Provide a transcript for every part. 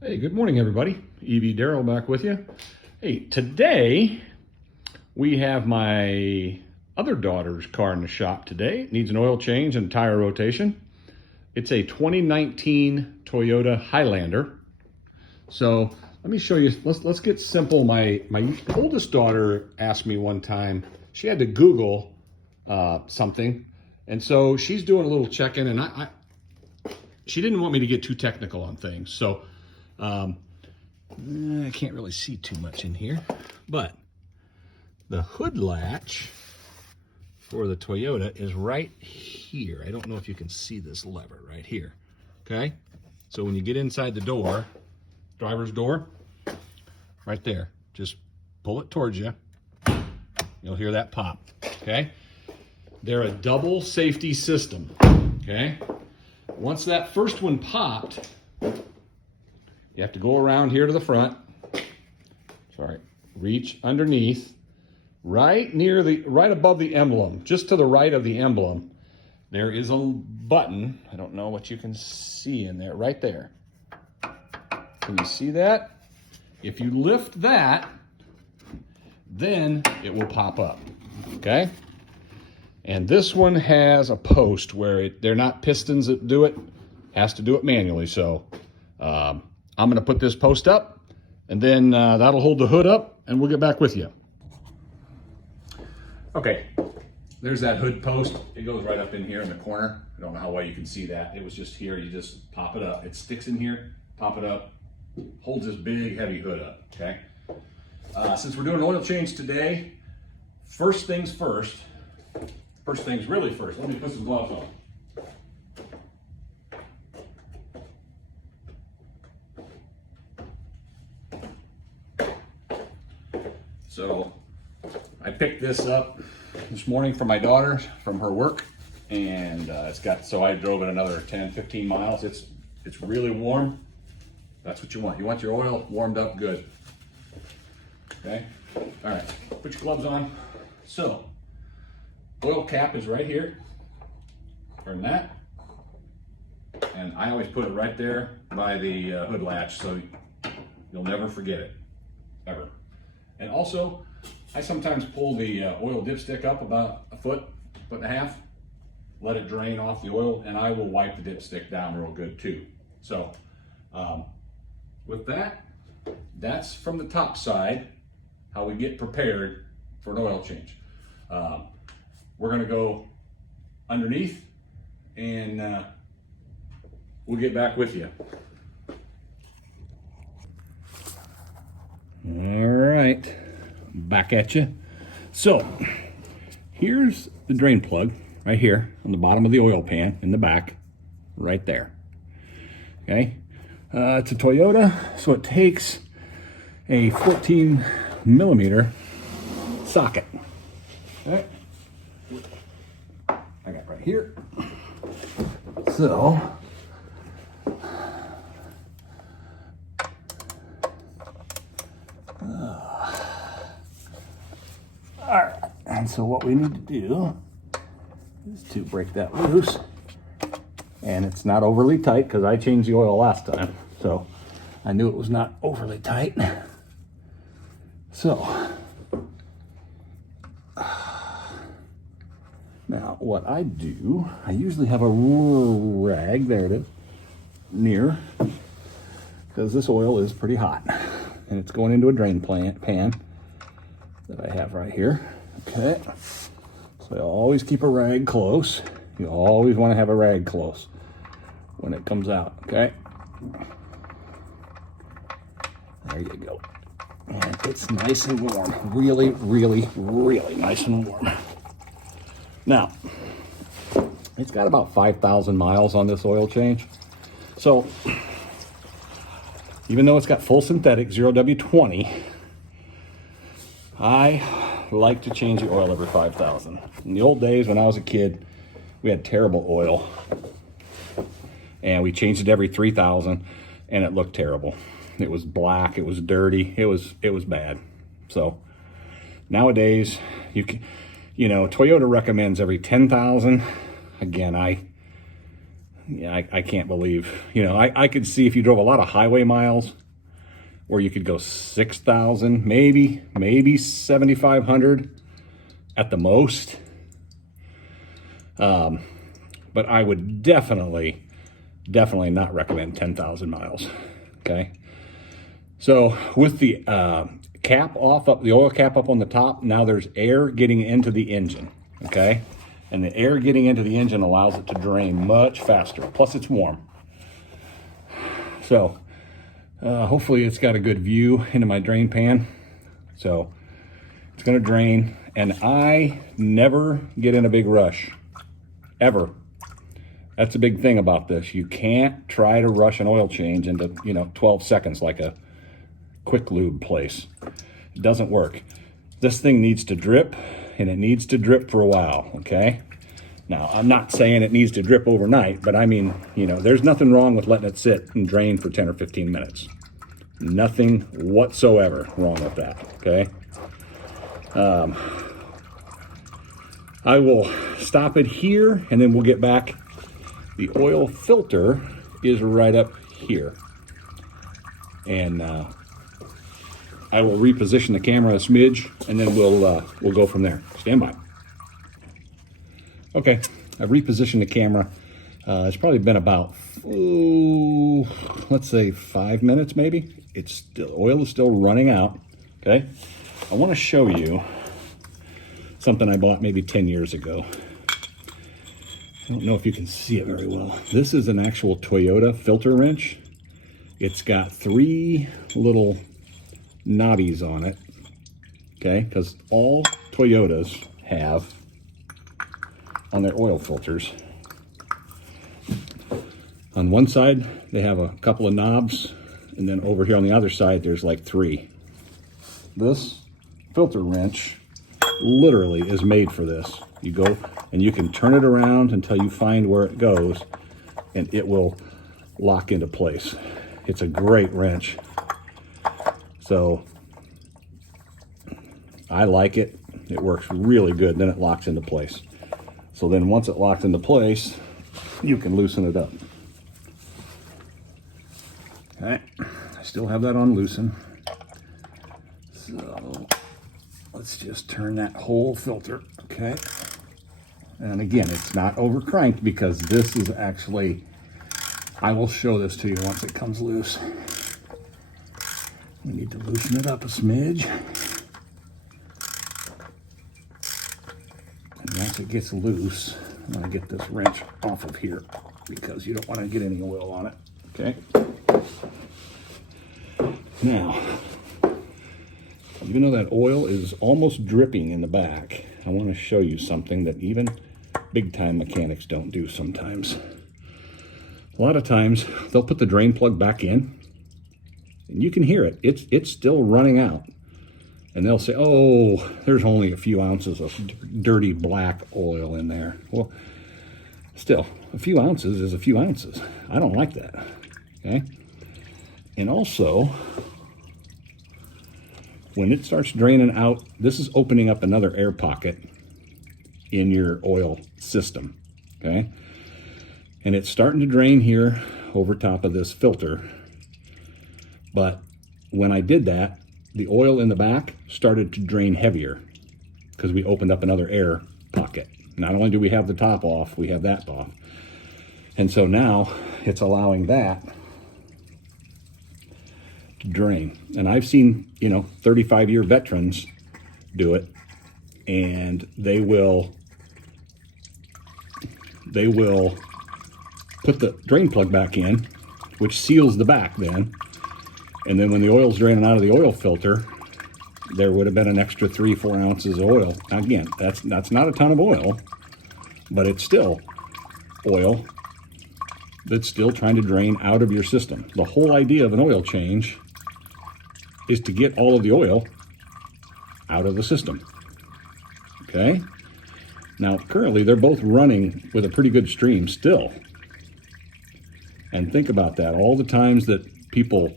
Hey, good morning, everybody. EV Darrell back with you. Hey, today we have my other daughter's car in the shop today. It needs an oil change and tire rotation. It's a 2019 Toyota Highlander. So let me show you. Let's get simple. My oldest daughter asked me one time. She had to Google something, and so she's doing a little check-in, and she didn't want me to get too technical on things. So I can't really see too much in here, but the hood latch for the Toyota is right here. I don't know if you can see this lever right here. Okay, so when you get inside the door, driver's door, right there, just pull it towards you. You'll hear that pop. Okay, they're a double safety system. Okay, once that first one popped, you have to go around here to the front. Sorry, reach underneath, right above the emblem, just to the right of the emblem. There is a button. I don't know what you can see in there, right there. Can you see that? If you lift that, then it will pop up, okay? And this one has a post where they're not pistons that do it, has to do it manually. So I'm gonna put this post up, and then that'll hold the hood up, and we'll get back with you. Okay, there's that hood post. It goes right up in here in the corner. I don't know how well you can see that. It was just here, you just pop it up. It sticks in here, pop it up, holds this big, heavy hood up, okay? Since we're doing an oil change today, first things really first, let me put some gloves on. So I picked this up this morning for my daughter from her work, and so I drove it another 10, 15 miles. It's really warm. That's what you want. You want your oil warmed up good. Okay? All right, put your gloves on. So, oil cap is right here. Turn that. And I always put it right there by the hood latch so you'll never forget it, ever. And also, I sometimes pull the oil dipstick up about a foot and a half, let it drain off the oil, and I will wipe the dipstick down real good too. So, with that, that's from the top side, how we get prepared for an oil change. We're gonna go underneath, and we'll get back with you. All right, back at you. So here's the drain plug right here on the bottom of the oil pan in the back, right there. Okay, it's a Toyota, so it takes a 14 millimeter socket. Okay, I got right here. So all right, and so what we need to do is to break that loose, and it's not overly tight because I changed the oil last time, so I knew it was not overly tight. So now what I do, I usually have a rag, there it is, near, because this oil is pretty hot, and it's going into a drain pan that I have right here. Okay, so I always keep a rag close. You always want to have a rag close when it comes out. Okay, there you go, and it's nice and warm, really, really, really nice and warm. Now, it's got about 5,000 miles on this oil change, so even though it's got full synthetic 0W20, I like to change the oil every 5,000. In the old days when I was a kid, we had terrible oil, and we changed it every 3,000, and it looked terrible. It was black, it was dirty, it was bad. So nowadays, Toyota recommends every 10,000. Again, Yeah, I can't believe, you know, I could see if you drove a lot of highway miles where you could go 6,000, maybe 7,500 at the most. But I would definitely not recommend 10,000 miles, okay? So with the cap off, up the oil cap up on the top, now there's air getting into the engine, okay? And the air getting into the engine allows it to drain much faster. Plus it's warm. So hopefully it's got a good view into my drain pan. So it's gonna drain, and I never get in a big rush, ever. That's a big thing about this. You can't try to rush an oil change into, 12 seconds like a quick lube place. It doesn't work. This thing needs to drip, and it needs to drip for a while, okay? Now, I'm not saying it needs to drip overnight, but I mean, there's nothing wrong with letting it sit and drain for 10 or 15 minutes. Nothing whatsoever wrong with that, okay? I will stop it here, and then we'll get back. The oil filter is right up here. And I will reposition the camera a smidge, and then we'll go from there. Stand by. Okay, I've repositioned the camera. It's probably been about, let's say 5 minutes maybe. Oil is still running out, okay? I want to show you something I bought maybe 10 years ago. I don't know if you can see it very well. This is an actual Toyota filter wrench. It's got 3 little knobbies on it, okay? Because all Toyotas have on their oil filters. On one side, they have a couple of knobs, and then over here on the other side, there's like 3. This filter wrench literally is made for this. You go and you can turn it around until you find where it goes, and it will lock into place. It's a great wrench. So I like it. It works really good. Then it locks into place. So then once it locks into place, you can loosen it up. Okay, I still have that on loosen. So let's just turn that whole filter, okay? And again, it's not over cranked because this is actually, I will show this to you once it comes loose. We need to loosen it up a smidge. And once it gets loose, I'm gonna get this wrench off of here because you don't want to get any oil on it, okay? Now, even though that oil is almost dripping in the back, I want to show you something that even big-time mechanics don't do sometimes. A lot of times, they'll put the drain plug back in, and you can hear it. It's still running out. And they'll say, oh, there's only a few ounces of dirty black oil in there. Well, still, a few ounces is a few ounces. I don't like that, okay? And also, when it starts draining out, this is opening up another air pocket in your oil system, okay? And it's starting to drain here over top of this filter. But when I did that, the oil in the back started to drain heavier because we opened up another air pocket. Not only do we have the top off, we have that off. And so now it's allowing that to drain. And I've seen, 35-year veterans do it, and they will put the drain plug back in, which seals the back then. And then when the oil's draining out of the oil filter, there would have been an extra 3-4 ounces of oil. Now again, that's not a ton of oil, but it's still oil that's still trying to drain out of your system. The whole idea of an oil change is to get all of the oil out of the system, okay? Now, currently, they're both running with a pretty good stream still. And think about that. All the times that people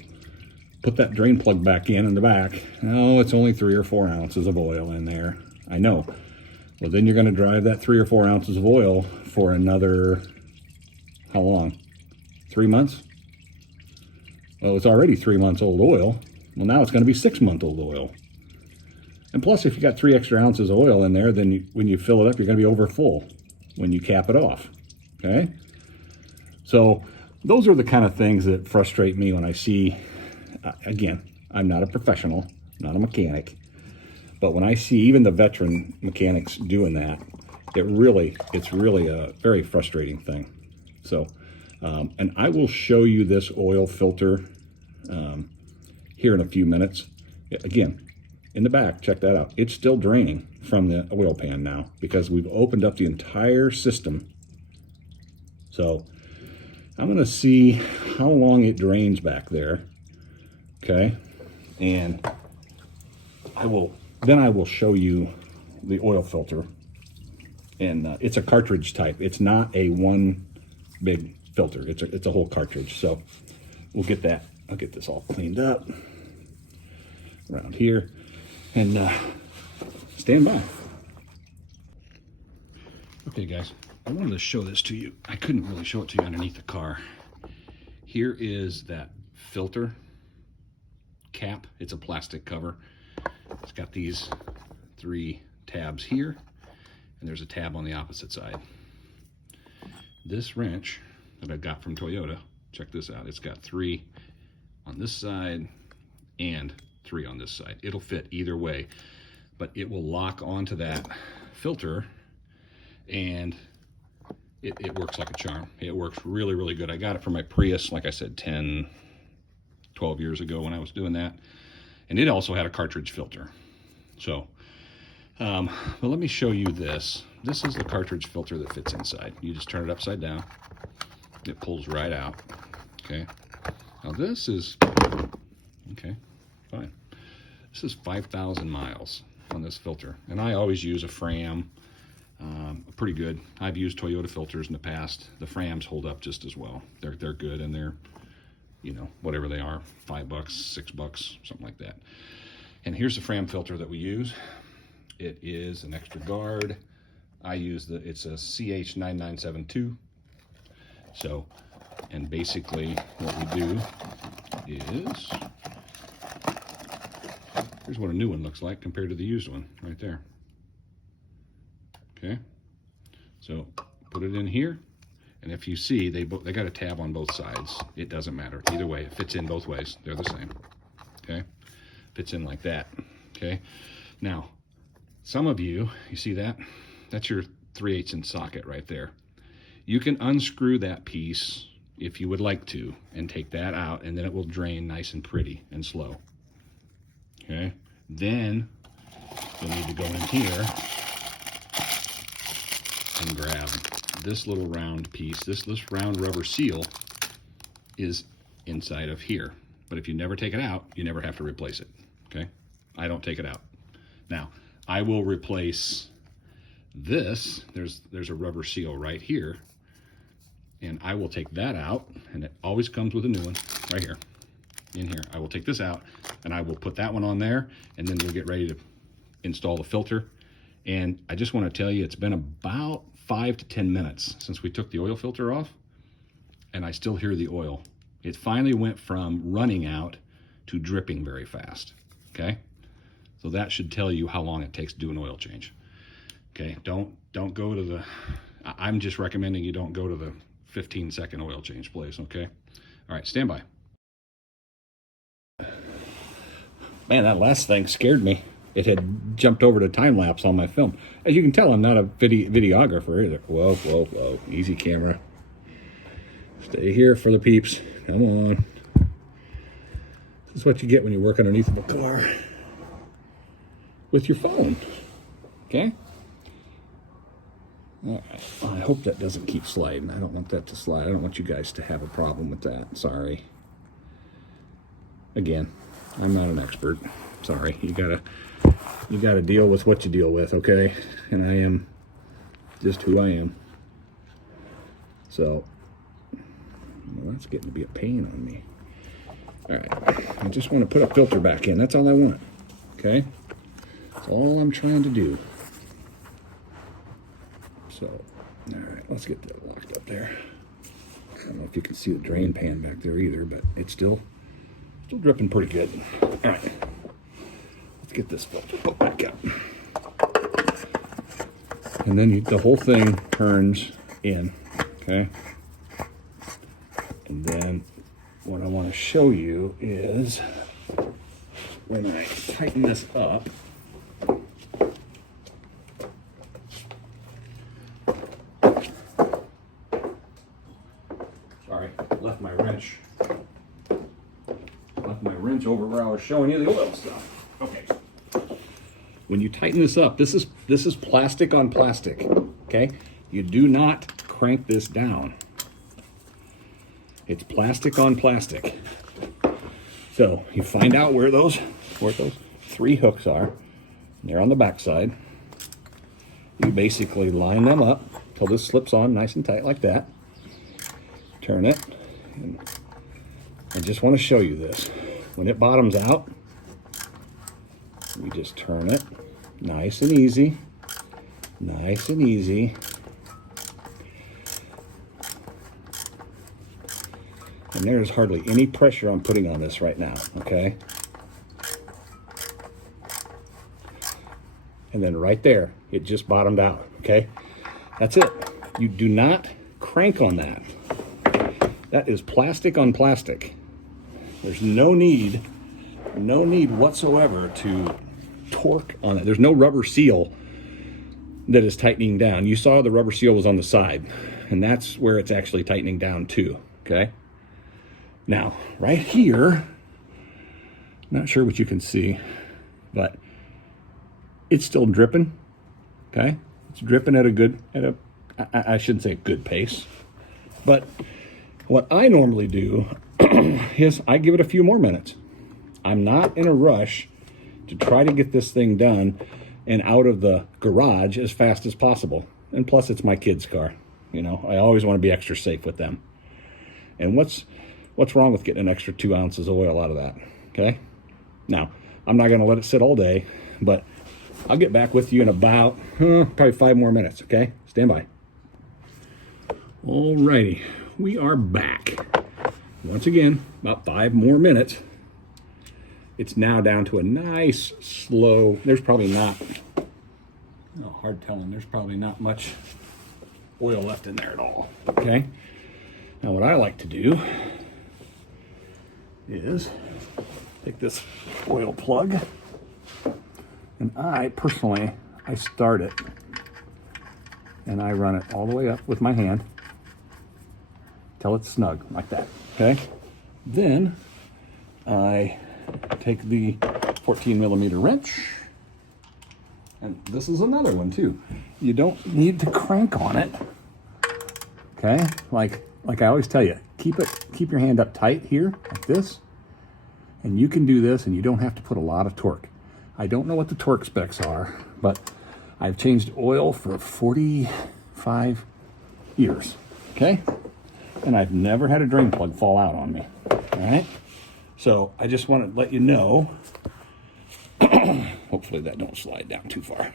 put that drain plug back in the back, oh, it's only 3 or 4 ounces of oil in there. I know. Well, then you're going to drive that 3 or 4 ounces of oil for another how long? 3 months? Well, it's already 3 months old oil. Well, now it's going to be 6-month-old oil. And plus, if you got 3 extra ounces of oil in there, then when you fill it up, you're going to be over full when you cap it off. Okay? So those are the kind of things that frustrate me when I see, again, I'm not a professional, not a mechanic, but when I see even the veteran mechanics doing that, it's really a very frustrating thing. So, and I will show you this oil filter here in a few minutes. Again, in the back, check that out. It's still draining from the oil pan now because we've opened up the entire system. So I'm going to see how long it drains back there. Okay. And I will show you the oil filter. And it's a cartridge type. It's not a one big filter. It's a whole cartridge. So we'll get that. I'll get this all cleaned up around here. And stand by. Okay, guys, I wanted to show this to you. I couldn't really show it to you underneath the car. Here is that filter cap. It's a plastic cover. It's got these 3 tabs here, and there's a tab on the opposite side. This wrench that I got from Toyota, check this out. It's got 3 on this side and 3 on this side. It'll fit either way, but it will lock onto that filter, and it works like a charm. It works really, really good. I got it for my Prius, like I said, 10, 12 years ago when I was doing that. And it also had a cartridge filter. So, but let me show you this. This is the cartridge filter that fits inside. You just turn it upside down. It pulls right out. Okay. Now this is, okay, fine. This is 5,000 miles on this filter. And I always use a Fram. Pretty good. I've used Toyota filters in the past. The Frams hold up just as well. They're good, and they're, you know, whatever they are, $5, $6, something like that. And here's the Fram filter that we use. It is an extra guard. I use it's a CH9972. So, and basically what we do is, here's what a new one looks like compared to the used one right there. Okay, so put it in here, and if you see, they got a tab on both sides. It doesn't matter either way. It fits in both ways. They're the same. Okay, fits in like that. Okay, now some of you see that? That's your 3/8 inch socket right there. You can unscrew that piece if you would like to and take that out, and then it will drain nice and pretty and slow. Okay, then you'll need to go in here and grab this little round piece. This round rubber seal is inside of here. But if you never take it out, you never have to replace it. Okay, I don't take it out. Now, I will replace this. There's a rubber seal right here, and I will take that out, and it always comes with a new one right here. In here, I will take this out, and I will put that one on there, and then we'll get ready to install the filter. And I just want to tell you, it's been about 5 to 10 minutes since we took the oil filter off, and I still hear the oil. It finally went from running out to dripping very fast. Okay, so that should tell you how long it takes to do an oil change. Okay, don't go to the, I'm just recommending you don't go to the 15-second oil change place. Okay, all right, stand by. Man, that last thing scared me. It had jumped over to time lapse on my film. As you can tell, I'm not a videographer either. Whoa, whoa, whoa. Easy, camera. Stay here for the peeps. Come on. This is what you get when you work underneath of a car with your phone. Okay? All right. Well, I hope that doesn't keep sliding. I don't want that to slide. I don't want you guys to have a problem with that. Sorry. Again, I'm not an expert. Sorry. You gotta deal with what you deal with, okay? And I am just who I am. So, well, that's getting to be a pain on me. All right, I just want to put a filter back in. That's all I want, okay? That's all I'm trying to do. So, all right, let's get that locked up there. don't know if you can see the drain pan back there either, but it's still dripping pretty good. All right, let's get this filter put back up. And then the whole thing turns in, okay? And then what I want to show you is when I tighten this up, sorry, left my wrench over where I was showing you the oil stuff. Okay. When you tighten this up, this is plastic on plastic, okay? You do not crank this down. It's plastic on plastic. So you find out where those 3 hooks are. They're on the back side. You basically line them up till this slips on nice and tight like that. Turn it. And I just want to show you this. When it bottoms out, we just turn it nice and easy. Nice and easy. And there's hardly any pressure I'm putting on this right now, okay? And then right there, it just bottomed out, okay? That's it. You do not crank on that. That is plastic on plastic. There's no need whatsoever to torque on it. There's no rubber seal that is tightening down. You saw the rubber seal was on the side, and that's where it's actually tightening down too, okay? Now, right here, not sure what you can see, but it's still dripping, okay? It's dripping at I shouldn't say a good pace, but what I normally do is I give it a few more minutes. I'm not in a rush to try to get this thing done and out of the garage as fast as possible. And plus, it's my kid's car. You know, I always want to be extra safe with them. And what's wrong with getting an extra 2 ounces of oil out of that? Okay. Now, I'm not going to let it sit all day, but I'll get back with you in about probably 5 more minutes. Okay, stand by. Alrighty, we are back. Once again, about 5 more minutes. It's now down to a nice, slow, there's probably not, hard telling, there's probably not much oil left in there at all, okay? Now what I like to do is take this oil plug, and I personally start it, and I run it all the way up with my hand till it's snug, like that, okay? Then I take the 14 millimeter wrench, and this is another one too. You don't need to crank on it, okay? Like I always tell you, keep your hand up tight here, like this, and you can do this, and you don't have to put a lot of torque. I don't know what the torque specs are, but I've changed oil for 45 years, okay? And I've never had a drain plug fall out on me, all right? So I just want to let you know, hopefully that don't slide down too far.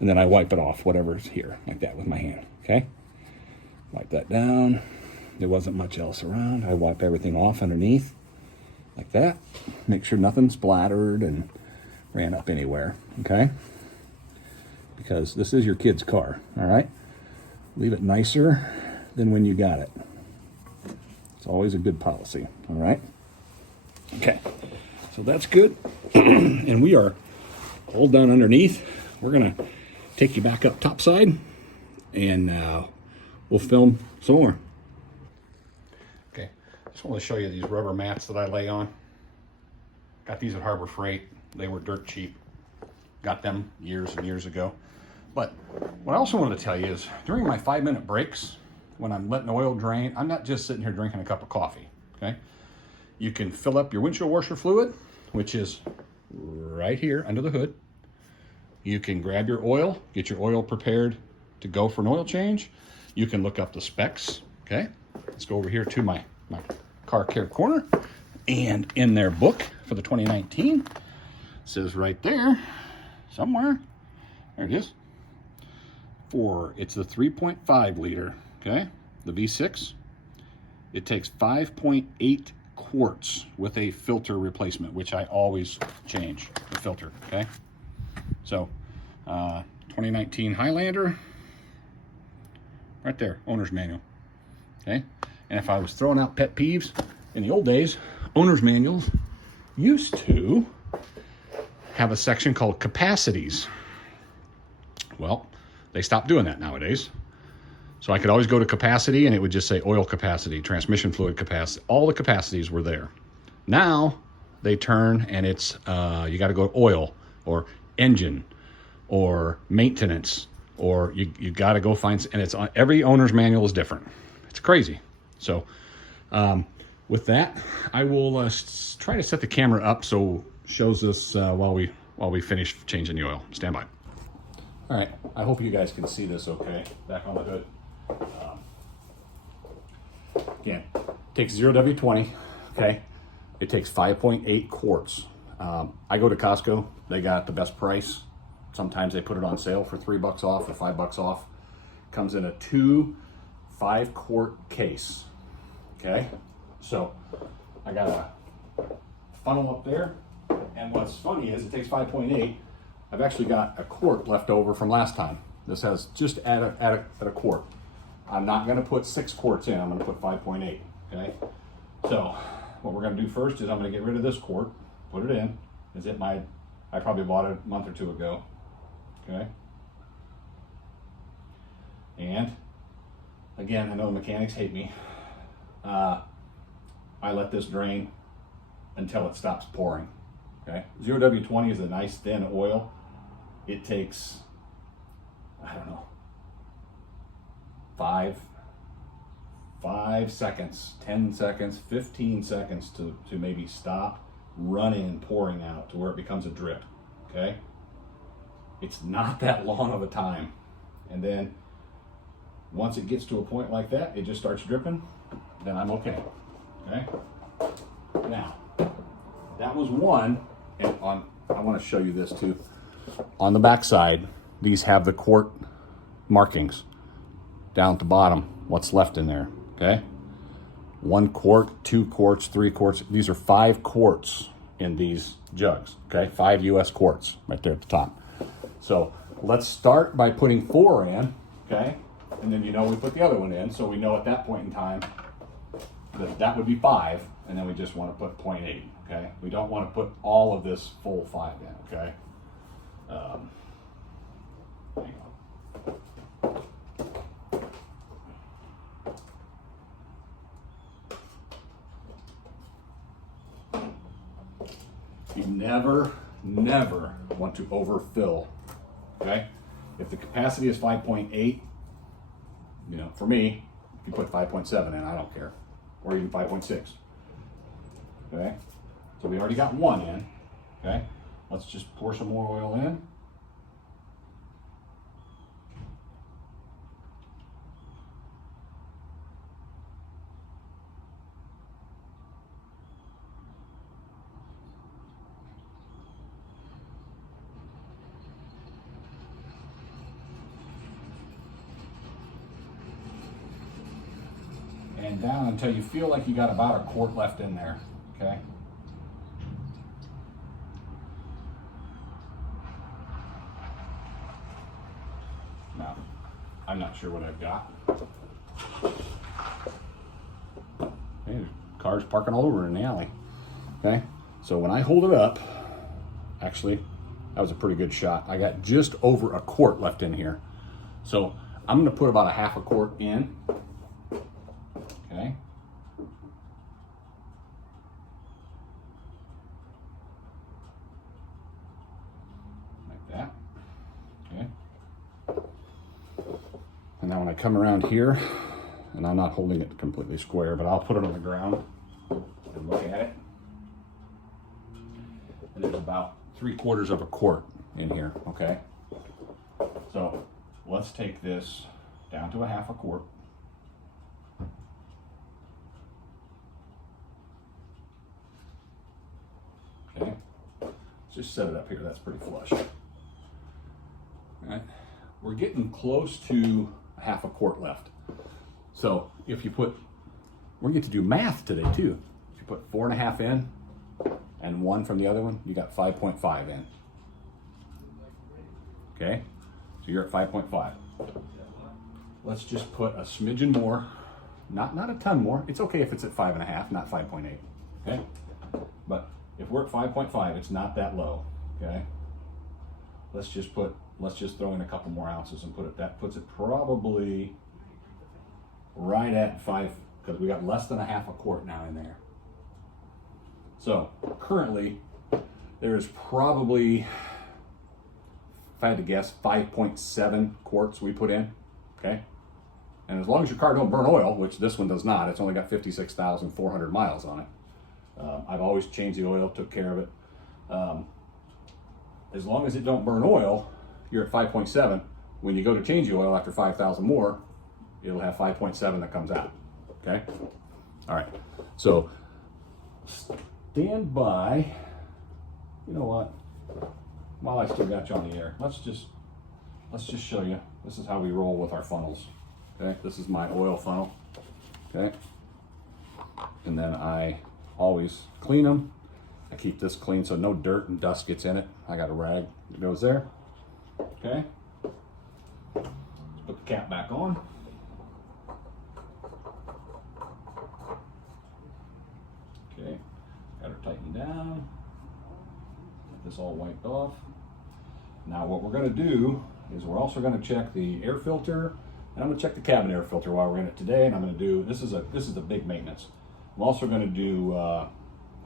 And then I wipe it off, whatever's here, like that with my hand, okay? Wipe that down. There wasn't much else around. I wipe everything off underneath, like that. Make sure nothing splattered and ran up anywhere, okay? Because this is your kid's car, all right? Leave it nicer than when you got it. It's always a good policy, all right? Okay, so that's good. And we are all done underneath. We're gonna take you back up topside, and we'll film some more. Okay, just want to show you these rubber mats that I lay on. Got these at Harbor Freight. They were dirt cheap. Got them years and years ago. But what I also wanted to tell you is during my 5-minute breaks, when I'm letting oil drain, I'm not just sitting here drinking a cup of coffee, okay? You can fill up your windshield washer fluid, which is right here under the hood. You can grab your oil, get your oil prepared to go for an oil change. You can look up the specs, okay? Let's go over here to my car care corner. And in their book for the 2019, it says right there, somewhere, there it is, it's the 3.5 liter, okay? The V6, It takes 5.8 quarts with a filter replacement, which I always change the filter, okay? So, 2019 Highlander, right there, owner's manual, okay? And if I was throwing out pet peeves, in the old days, owner's manuals used to have a section called capacities. Well, they stopped doing that nowadays. So I could always go to capacity and it would just say oil capacity, transmission fluid capacity. All the capacities were there. Now they turn and it's, you got to go to oil or engine or maintenance, or you got to go find, and it's on every owner's manual is different. It's crazy. So with that, I will try to set the camera up so it shows us while we finish changing the oil. Stand by. All right, I hope you guys can see this okay. Back on the hood. Again, takes 0W20, okay? It takes 5.8 quarts. I go to Costco, they got the best price. Sometimes they put it on sale for $3 off or $5 off. Comes in a 2 5-quart case, okay? So I got a funnel up there, and what's funny is it takes 5.8. I've actually got a quart left over from last time. This has just at a quart. I'm not going to put 6 quarts in. I'm going to put 5.8. Okay. So what we're going to do first is I'm going to get rid of this quart, put it in. I probably bought it a month or two ago. Okay. And again, I know the mechanics hate me. I let this drain until it stops pouring. Okay. 0W20 is a nice thin oil. It takes, I don't know, 5 seconds, 10 seconds, 15 seconds to maybe stop running and pouring out to where it becomes a drip, okay? It's not that long of a time. And then once it gets to a point like that, it just starts dripping, then I'm okay, okay? Now, that was one, and I want to show you this too. On the back side, these have the quart markings. Down at the bottom, what's left in there, okay? 1 quart, 2 quarts, 3 quarts. These are 5 quarts in these jugs, okay? 5 US quarts right there at the top. So let's start by putting 4 in, okay? And then we put the other one in, so we know at that point in time that would be 5, and then we just want to put 0.8, okay? We don't want to put all of this full 5 in, okay? Hang on. You never want to overfill, okay? If the capacity is 5.8, for me, you put 5.7 in, I don't care. Or even 5.6, okay? So we already got 1 in, okay? Let's just pour some more oil in. And down until you feel like you got about a quart left in there, okay? Now, I'm not sure what I've got. Hey, cars parking all over in the alley, okay? So when I hold it up, actually, that was a pretty good shot. I got just over a quart left in here. So I'm gonna put about a half a quart in. Okay. Like that. Okay. And now when I come around here, and I'm not holding it completely square, but I'll put it on the ground and look at it. And there's about 3/4 of a quart in here, okay? So let's take this down to a half a quart. Okay, let's just set it up here. That's pretty flush. All right, we're getting close to half a quart left. So if you put we're going to do math today too. If you put 4.5 in and 1 from the other one, you got 5.5 in. Okay, so you're at 5.5. Let's just put a smidgen more, not a ton more. It's okay if it's at 5.5, not 5.8. Okay, but if we're at 5.5, it's not that low. Okay, let's just throw in a couple more ounces and put it. That puts it probably right at 5, because we got less than a half a quart now in there. So currently, there's probably, if I had to guess, 5.7 quarts we put in. Okay, and as long as your car don't burn oil, which this one does not, it's only got 56,400 miles on it. I've always changed the oil, took care of it. As long as it don't burn oil, you're at 5.7. When you go to change the oil after 5,000 more, it'll have 5.7 that comes out. Okay, all right. So stand by. You know what? While I still got you on the air, let's just show you. This is how we roll with our funnels. Okay, this is my oil funnel. Okay, and then I always clean them. I keep this clean so no dirt and dust gets in it. I got a rag that goes there. Okay, let's put the cap back on. Okay, got her tightened down. Get this all wiped off. Now what we're going to do is we're also going to check the air filter, and I'm going to check the cabin air filter while we're in it today. And I'm going to do, this is a big maintenance. I'm also going to do a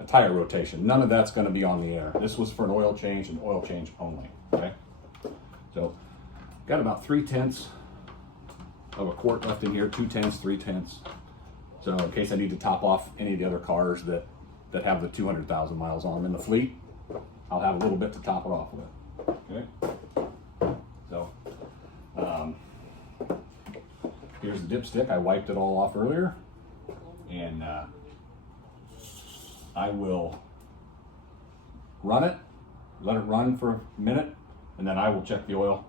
tire rotation. None of that's going to be on the air. This was for an oil change and oil change only. Okay, so got about 3/10 of a quart left in here. 2/10, 3/10. So in case I need to top off any of the other cars that have the 200,000 miles on them in the fleet, I'll have a little bit to top it off with. Okay, so here's the dipstick. I wiped it all off earlier, and I will run it, let it run for a minute, and then I will check the oil.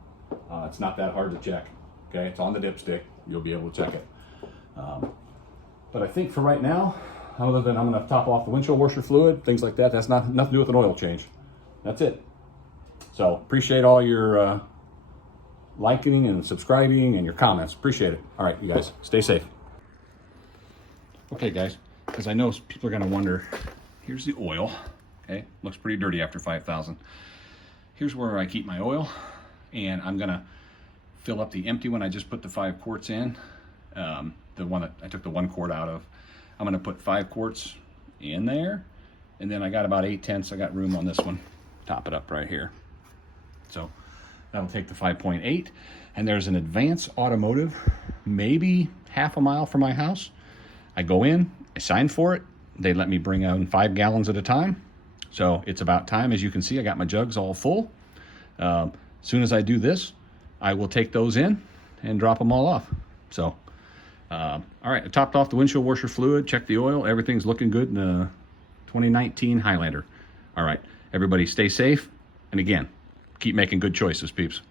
It's not that hard to check. Okay, it's on the dipstick. You'll be able to check it. But I think for right now, other than I'm going to top off the windshield washer fluid, things like that, that's nothing to do with an oil change. That's it. So appreciate all your liking and subscribing and your comments. Appreciate it. All right, you guys, stay safe. Okay, guys, because I know people are going to wonder, here's the oil. Okay, looks pretty dirty after 5,000. Here's where I keep my oil, and I'm going to fill up the empty one. I just put the 5 quarts in, the one that I took the 1 quart out of. I'm going to put 5 quarts in there, and then I got about 8/10. I got room on this one. Top it up right here. So that'll take the 5.8, and there's an Advance Automotive, maybe half a mile from my house. I go in, I sign for it. They let me bring out 5 gallons at a time. So it's about time. As you can see, I got my jugs all full. As soon as I do this, I will take those in and drop them all off. So, all right, I topped off the windshield washer fluid, checked the oil. Everything's looking good in a 2019 Highlander. All right, everybody stay safe. And again, keep making good choices, peeps.